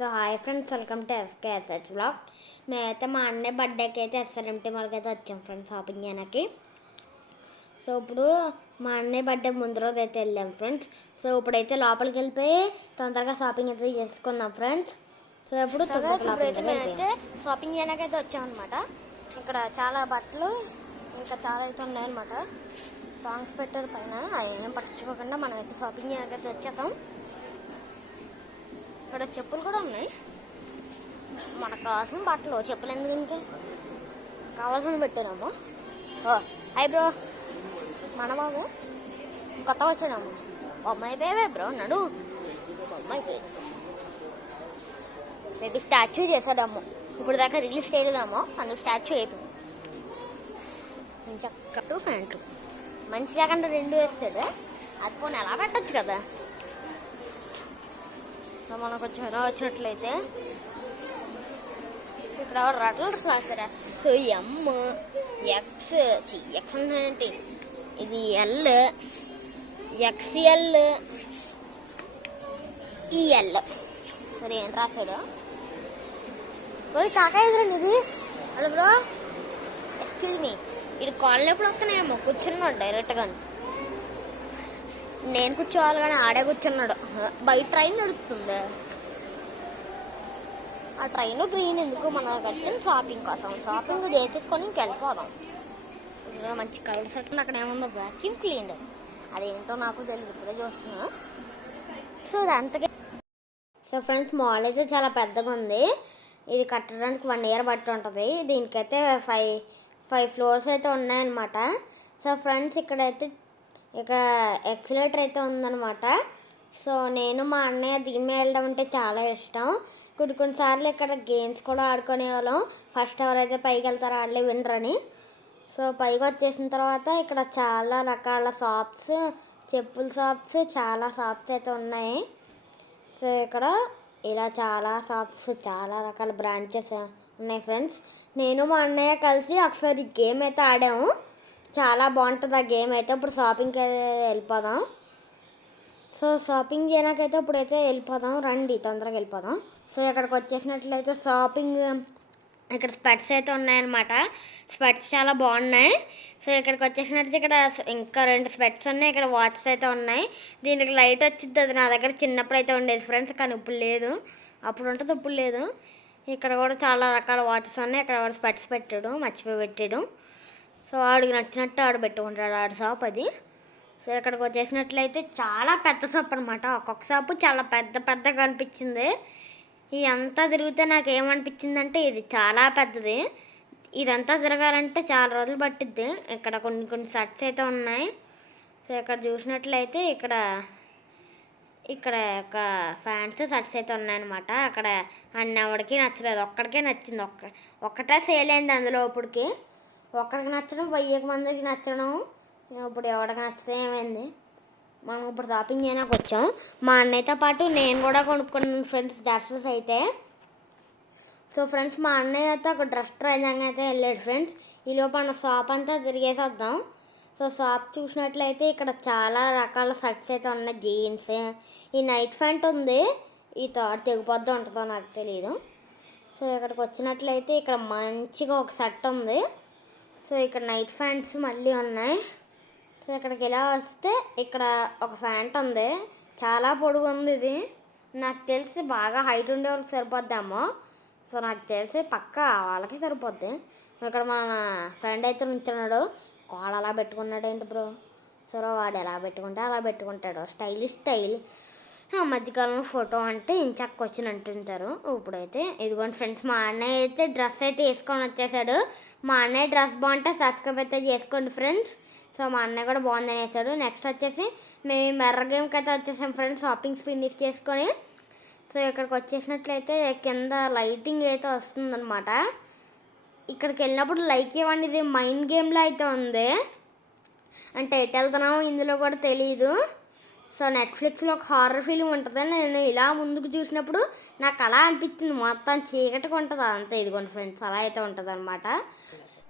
So hi friends, welcome to SKSH blog. మేమైతే మా అన్నయ్య బర్త్డేకి అయితే ఎస్ఆర్ఎంటీ మాల్కి అయితే వచ్చాం ఫ్రెండ్స్ షాపింగ్ చేయడానికి. సో ఇప్పుడు మా అన్నయ్య బర్త్డే ముందు రోజు అయితే వెళ్ళాం ఫ్రెండ్స్. సో ఇప్పుడైతే లోపలికి వెళ్ళిపోయి తొందరగా షాపింగ్ అయితే చేసుకుందాం ఫ్రెండ్స్. సో ఇప్పుడు మేమైతే షాపింగ్ చేయడానికి అయితే వచ్చామన్నమాట. ఇక్కడ చాలా బట్టలు ఇంకా చాలా అయితే ఉన్నాయన్నమాట. సాంగ్స్ పెట్టారు పైన, అవి ఏం పట్టించుకోకుండా మనం అయితే షాపింగ్ చేయడానికి అయితే వచ్చేసాం. ఇక్కడ చెప్పులు కూడా ఉన్నాయి. మనకు కావాల్సిన బట్టలు, చెప్పులు ఎందుకు ఇంకా కావాల్సిన పెట్టారమ్మా. హై బ్రో, మన బాబు కొత్తగా వచ్చాడమ్మ. బొమ్మాయి బేబే బ్రో నడు, బొమ్మాయి బేబీ స్టాచ్యూ చేశాడమ్మ. ఇప్పుడు దాకా రిలీజ్ చేయలేదమ్మో, అందుకు స్టాచ్యూ అయిపోయింది. చక్కట్టు ప్యాంటు మంచి లేకుండా రెండు వేస్తాడు. అది పోనీ ఎలా పెట్టచ్చు కదా. మనకు కొంచెం ఎలా వచ్చినట్లయితే ఇక్కడ రటల్స్ రాశారు. ఎం ఎక్స్ ఎక్స్ అంటే ఇది ఎల్, ఎక్స్ఎల్, ఈఎల్. మరి ఏం రాశాడు కాకా ఎదురండి ఇది. హలో బ్రో, ఎక్స్క్యూజ్ మీ, ఇది కాళ్ళు ఎప్పుడు వస్తున్నాయేమో. కూర్చున్నాడు డైరెక్ట్గా. నేను కూర్చోవాలి కానీ ఆడే కూర్చున్నాడు. బయట ట్రైన్ నడుస్తుంది. ఆ ట్రైన్ గ్రీన్ ఎందుకు, మన వచ్చిన షాపింగ్ కోసం. షాపింగ్ చేసేసుకొని ఇంకెళ్ళిపోదాం. మంచి కలర్ సెట్ అక్కడ ఏముందో వ్యాక్యూమ్ క్లీనర్, అదేంటో నాకు తెలియదు, ఇప్పుడే చూస్తున్నా. సో అంతకే. సో ఫ్రెండ్స్, మాల్ అయితే చాలా పెద్దగా ఉంది. ఇది కట్టడానికి 1 year బట్టి ఉంటుంది. దీనికైతే ఫైవ్ ఫ్లోర్స్ అయితే ఉన్నాయన్నమాట. సో ఫ్రెండ్స్, ఇక్కడ ఎక్సలేటర్ అయితే ఉందన్నమాట. సో నేను మా అన్నయ్య దీని మీద వెళ్ళడం అంటే చాలా ఇష్టం. కొన్నిసార్లు ఇక్కడ గేమ్స్ కూడా ఆడుకునే వాళ్ళం. ఫస్ట్ ఎవరైతే పైకి వెళ్తారో వాళ్ళే వినరని. సో పైకి వచ్చేసిన తర్వాత ఇక్కడ చాలా రకాల షాప్స్, చెప్పుల షాప్స్, చాలా షాప్స్ అయితే ఉన్నాయి. సో ఇక్కడ ఇలా చాలా షాప్స్, చాలా రకాల బ్రాంచెస్ ఉన్నాయి ఫ్రెండ్స్. నేను మా అన్నయ్య కలిసి ఒకసారి గేమ్ అయితే ఆడాము. చాలా బాగుంటుంది ఆ గేమ్ అయితే. ఇప్పుడు షాపింగ్కి వెళ్ళిపోదాం. సో షాపింగ్ చేయడానికైతే ఇప్పుడైతే వెళ్ళిపోదాం, రండి తొందరగా వెళ్ళిపోదాం. సో ఇక్కడికి వచ్చేసినట్లయితే షాపింగ్, ఇక్కడ స్పెట్స్ అయితే ఉన్నాయన్నమాట. స్పెట్స్ చాలా బాగున్నాయి. సో ఇక్కడికి వచ్చేసినట్టు ఇక్కడ ఇంకా 2 స్పెట్స్ ఉన్నాయి. ఇక్కడ వాచెస్ అయితే ఉన్నాయి. దీనికి లైట్ వచ్చింది. అది నా దగ్గర చిన్నప్పుడు అయితే ఉండేది ఫ్రెండ్స్, కానీ ఇప్పుడు లేదు. అప్పుడు ఉంటుంది, ఇప్పుడు లేదు. ఇక్కడ కూడా చాలా రకాల వాచెస్ ఉన్నాయి. ఇక్కడ కూడా స్పెట్స్ పెట్టాడు, మర్చిపోయి పెట్టాడు. సో ఆడికి నచ్చినట్టు ఆడు పెట్టుకుంటాడు, ఆడి షాప్ అది. సో ఇక్కడికి వచ్చేసినట్లయితే చాలా పెద్ద షాప్ అనమాట. ఒక్కొక్క షాపు చాలా పెద్దగా అనిపించింది. ఇదంతా తిరిగితే నాకు ఏమనిపించిందంటే ఇది చాలా పెద్దది. ఇదంతా తిరగాలంటే చాలా రోజులు పట్టిద్ది. ఇక్కడ కొన్ని షర్ట్స్ అయితే ఉన్నాయి. సో ఇక్కడ చూసినట్లయితే ఇక్కడ ఒక ఫ్యాన్సీ షర్ట్స్ అయితే ఉన్నాయన్నమాట. అక్కడ అన్నవాడికి నచ్చలేదు, ఒక్కడికే నచ్చింది. ఒక్కటే సేల్ అయింది అందులో. ఇప్పటికి ఒక్కడికి నచ్చడం, 1000 మందికి నచ్చడం. ఇప్పుడు ఎవరికి నచ్చితే ఏమైంది. మనం ఇప్పుడు షాపింగ్ చేయడానికి వచ్చాం. మా అన్నయ్యతో పాటు నేను కూడా కొనుక్కున్నాను ఫ్రెండ్స్ డ్రెస్సెస్ అయితే. సో ఫ్రెండ్స్, మా అన్నయ్య అయితే ఒక డ్రెస్ ట్రైనింగ్ అయితే వెళ్ళాడు ఫ్రెండ్స్. ఈ లోపల షాప్ అంతా తిరిగేసి వద్దాం. సో షాప్ చూసినట్లయితే ఇక్కడ చాలా రకాల షర్ట్స్ అయితే ఉన్నాయి. జీన్స్, ఈ నైట్ ప్యాంట్ ఉంది. ఈ థాట్ తెగిపోద్దా ఉంటుందో నాకు తెలియదు. సో ఇక్కడికి వచ్చినట్లయితే ఇక్కడ మంచిగా ఒక షర్ట్ ఉంది. సో ఇక్కడ నైట్ ప్యాంట్స్ మళ్ళీ ఉన్నాయి. సో ఇక్కడికి ఇలా వస్తే ఇక్కడ ఒక ప్యాంట్ ఉంది, చాలా పొడుగు ఉంది. ఇది నాకు తెలిసి బాగా హైట్ ఉండే వాళ్ళకి సరిపోద్దామో. సో నాకు తెలిసి పక్కా వాళ్ళకి సరిపోద్ది. ఇక్కడ మన ఫ్రెండ్ అయితే ఉంచున్నాడు. కాల్ అలా పెట్టుకున్నాడు ఏంటి బ్రో. సో వాడు ఎలా పెట్టుకుంటే అలా పెట్టుకుంటాడు, స్టైల్. మధ్యకాలంలో ఫోటో అంటే ఇంచక్క వచ్చి అంటుంటారు. ఇప్పుడైతే ఇదిగోండి ఫ్రెండ్స్, మా అన్నయ్య అయితే డ్రెస్ అయితే వేసుకొని వచ్చేసాడు. మా అన్నయ్య డ్రెస్ బాగుంటే సబ్స్క్రైబ్ అయితే చేసుకోండి ఫ్రెండ్స్. సో మా అన్నయ్య కూడా బాగుందని వేసాడు. నెక్స్ట్ వచ్చేసి మేము మెర్ర గేమ్కి అయితే వచ్చేసాం ఫ్రెండ్స్, షాపింగ్ ఫినిష్ చేసుకొని. సో ఇక్కడికి వచ్చేసినట్లయితే కింద లైటింగ్ అయితే వస్తుందన్నమాట. ఇక్కడికి వెళ్ళినప్పుడు లైక్ ఇవ్వండి. ఇది మైండ్ గేమ్లో అయితే ఉంది, అంటే ఎటు వెళ్తున్నామో ఇందులో కూడా తెలియదు. సో నెట్ఫ్లిక్స్లో ఒక హారర్ ఫిలిం ఉంటుంది. నేను ఇలా ముందుకు చూసినప్పుడు నాకు అలా అనిపించింది, మొత్తం చీకటిగా ఉంటుంది అంతే. ఇదిగోండి ఫ్రెండ్స్, అలా అయితే ఉంటుంది అనమాట.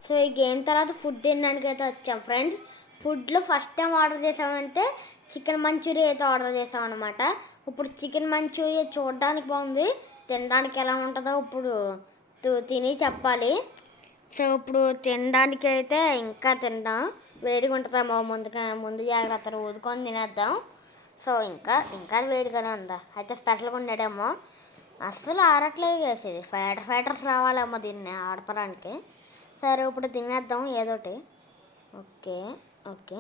సో ఈ గేమ్ తర్వాత ఫుడ్ తినడానికి అయితే వచ్చాం ఫ్రెండ్స్. ఫుడ్లో ఫస్ట్ టైం ఆర్డర్ చేసామంటే చికెన్ మంచూరియా అయితే ఆర్డర్ చేసాం అనమాట. ఇప్పుడు చికెన్ మంచూరియా చూడడానికి బాగుంది, తినడానికి ఎలా ఉంటుందో ఇప్పుడు తిని చెప్పాలి. సో ఇప్పుడు తినడానికి అయితే ఇంకా తిందాం, వేడిగా ఉంటుందేమో, ముందు జాగ్రత్తలు ఊదుకొని తినేద్దాం. సో ఇంకా అది వేడిగానే ఉందా, అయితే స్పెషల్గా ఉండేదేమో. అస్సలు ఆరట్లేదు వేసేది, ఫైటర్స్ రావాలేమో దీన్ని ఆడపడానికి. సరే ఇప్పుడు తినేద్దాం ఏదోటి. ఓకే ఓకే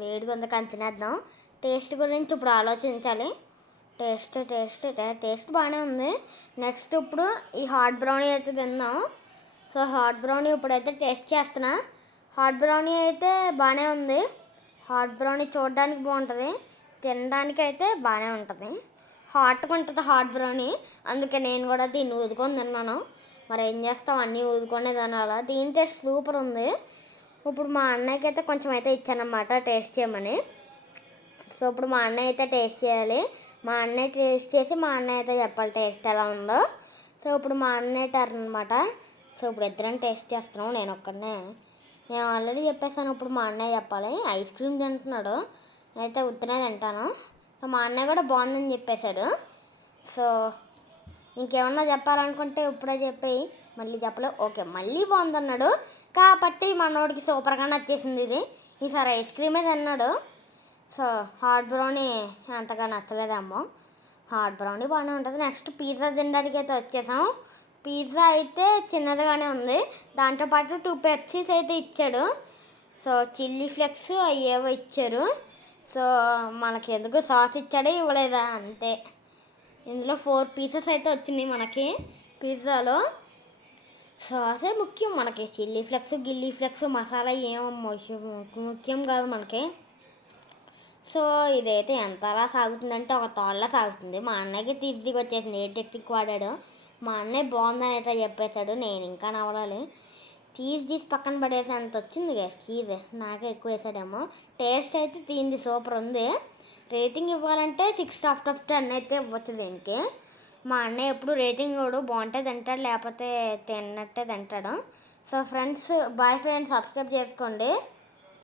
వేడిగా ఉంది కానీ తినేద్దాం. టేస్ట్ గురించి ఇప్పుడు ఆలోచించాలి. టేస్ట్ బాగానే ఉంది. నెక్స్ట్ ఇప్పుడు ఈ హాట్ బ్రౌనీ అయితే తిందాం. సో హాట్ బ్రౌనీ ఇప్పుడైతే టేస్ట్ చేస్తున్నా. హాట్ బ్రౌనీ అయితే బాగానే ఉంది. హాట్ బ్రౌనీ చూడడానికి బాగుంటుంది, తినడానికి అయితే బాగానే ఉంటుంది. హాట్గా ఉంటుంది హాట్ బ్రౌనీ, అందుకే నేను కూడా దీన్ని ఊదుకొని తిన్నాను. మరి ఏం చేస్తాం, అన్నీ ఊదుకొనే తినాలా. దీని టేస్ట్ సూపర్ ఉంది. ఇప్పుడు మా అన్నయ్యకి అయితే కొంచెం అయితే ఇచ్చానమాట టేస్ట్ చేయమని. సో ఇప్పుడు మా అన్నయ్య అయితే టేస్ట్ చేయాలి. మా అన్నయ్య టేస్ట్ చేసి మా అన్నయ్య అయితే చెప్పాలి టేస్ట్ ఎలా ఉందో. సో ఇప్పుడు మా అన్నయ్య టర్న్ అనమాట. సో ఇప్పుడు ఇద్దరం టేస్ట్ చేస్తున్నాం, నేను ఆల్రెడీ చెప్పేసాను. ఇప్పుడు మా అన్నయ్య చెప్పాలి. ఐస్ క్రీమ్ తింటున్నాడు, నేనైతే ఉత్తనే తింటాను. సో మా అన్నయ్య కూడా బాగుందని చెప్పేశాడు. సో ఇంకేమన్నా చెప్పాలనుకుంటే ఇప్పుడే చెప్పి మళ్ళీ చెప్పలేవు. ఓకే మళ్ళీ బాగుందన్నాడు కాబట్టి మనోడికి సూపర్గా నచ్చేసింది ఇది. ఈసారి ఐస్ క్రీమే తిన్నాడు. సో హాట్ బ్రౌనీ అంతగా నచ్చలేదేమో. హాట్ బ్రౌనీ బాగానే ఉంటుంది. నెక్స్ట్ పిజ్జా తినడానికి అయితే వచ్చేసాం. పిజ్జా అయితే చిన్నదిగానే ఉంది, దాంతోపాటు 2 పెప్సీస్ అయితే ఇచ్చాడు. సో చిల్లీ ఫ్లెక్స్ అయ్యేవో ఇచ్చారు. సో మనకి ఎందుకు సాస్ ఇచ్చాడే ఇవ్వలేదా అంతే. ఇందులో 4 పీసెస్ అయితే వచ్చినాయి మనకి పిజ్జాలో. సాసే ముఖ్యం మనకి, చిల్లీ ఫ్లెక్స్ గిల్లీ ఫ్లెక్స్ మసాలా ఏమో ముఖ్యం కాదు మనకి. సో ఇదైతే ఎంతలా సాగుతుందంటే ఒక తాళ్ళ సాగుతుంది. మా అన్నయ్యకి తీసి వచ్చేసింది ఏ టెక్నిక్ వాడాడు. మా అన్నయ్య బాగుందని అయితే చెప్పేశాడు, నేను ఇంకా నవ్వాలి. తీసి పక్కన పడేసేంత వచ్చింది గ్యాస్ చీజ్, నాకే ఎక్కువ వేసాడేమో. టేస్ట్ అయితే తింది సూపర్ ఉంది. రేటింగ్ ఇవ్వాలంటే 6/10 అయితే ఇవ్వచ్చు దీనికి. మా అన్నయ్య ఎప్పుడు రేటింగ్ కూడా బాగుంటే తింటాడు, లేకపోతే తిన్నట్టే తింటాడు. So friends bye friends, subscribe చేసుకోండి.